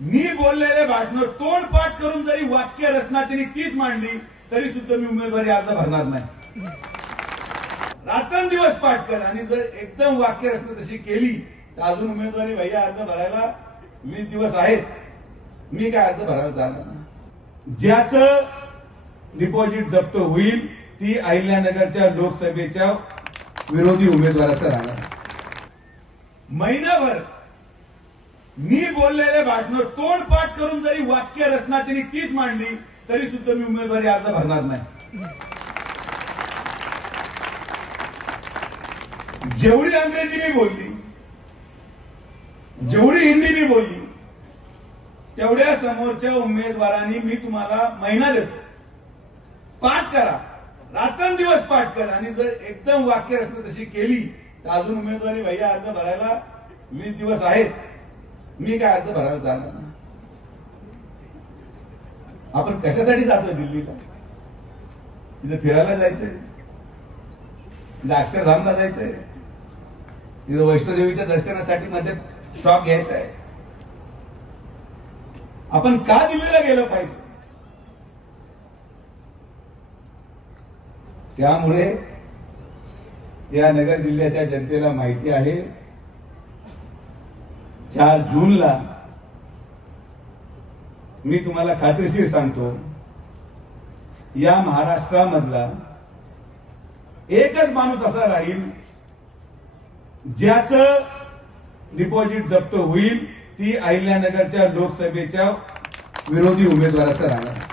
मी बोललेले भाषण तोडपाठ करून जरी वाक्य रचना त्यांनी तीच मांडली तरी सुद्धा मी उमेदवारी अर्ज भरणार नाही. रात्रंदिवस पाठ कर आणि जर एकदम वाक्य रचना तशी केली तर अजून उमेदवारी भैया अर्ज भरायला वीस दिवस आहेत. मी काय अर्ज भरायला जाणार नाही. ज्याचं डिपॉझिट जप्त होईल ती अहिल्यानगरच्या लोकसभेच्या विरोधी उमेदवाराचं राहणार. महिनाभर मी बोललेले भाषण तोडपाठ करून जरी वाक्य रचना त्यांनी तीच मांडली तरी सुद्धा मी उमेदवारी अर्ज भरणार नाही. जेवढी अंग्रेजी मी बोलली जेवढी हिंदी मी बोलली तेवढ्या समोरच्या उमेदवारांनी मी तुम्हाला महिना देतो. पाठ करा. रात्रंदिवस पाठ करा. आणि जर एकदम वाक्य रचना तशी केली तर अजून उमेदवारी भैया अर्ज भरायला वीस दिवस आहेत. मी काय अर्ज भरायला जाणार ना आपण कशासाठी जातोय दिल्लीला? तिथं फिरायला जायचंय. तिथं अक्षरधामला जायचंय. तिथं वैष्णोदेवीच्या दर्शनासाठी मध्ये स्टॉप घ्यायचा आहे आपण का दिल्लीला गेलं पाहिजे? त्यामुळे या नगर जिल्ह्याच्या जनतेला माहिती आहे. चार जूनला मी तुम्हाला खात्रीशीर सांगतो या महाराष्ट्रामधला एकच माणूस असा राहील ज्याचं डिपॉझिट जप्त होईल ती अहिल्यानगरच्या लोकसभेच्या विरोधी उमेदवाराचं राहणार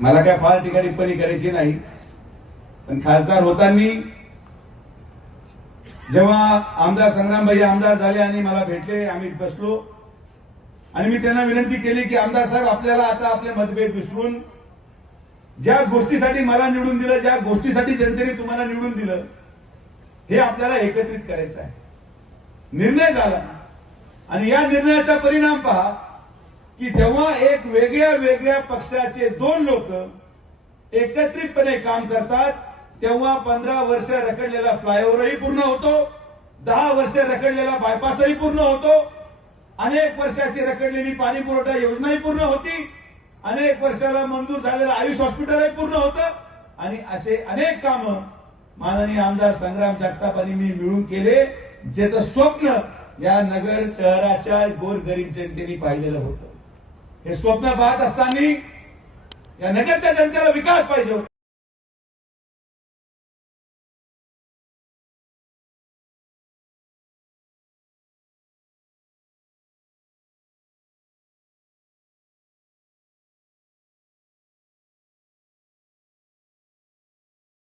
मला काय फार ठिकाणी पण करायची नाही पण खासदार होताना जेव्हा आमदार संग्रामबाई आमदार झाले आणि मला भेटले आम्ही बसलो. आणि मी त्यांना विनंती केली की आमदार साहेब आपल्याला आता आपले मतभेद विसरून ज्या गोष्टीसाठी मला निवडून दिलं ज्या गोष्टीसाठी जनतेने तुम्हाला निवडून दिलं हे आपल्याला एकत्रित करायचं आहे. निर्णय झाला आणि या निर्णयाचा परिणाम पहा की जेव्हा एक वेगळ्या वेगळ्या पक्षाचे दोन लोक एकत्रितपणे काम करतात तेव्हा पंधरा वर्ष रखडलेला फ्लायओव्हरही पूर्ण होतो. दहा वर्ष रखडलेला बायपासही पूर्ण होतो. अनेक वर्षाची रखडलेली पाणी पुरवठा योजनाही पूर्ण होती. अनेक वर्षाला मंजूर झालेलं आयुष हॉस्पिटलही पूर्ण होतं. आणि असे अनेक कामं माननीय आमदार संग्राम जगतापांनी मी मिळून केले ज्याचं स्वप्न या नगर शहराच्या गोरगरीब जनतेने पाहिलेलं होतं. हे स्वप्न पाहत असताना या नगरच्या जनतेला विकास पाहिजे होता.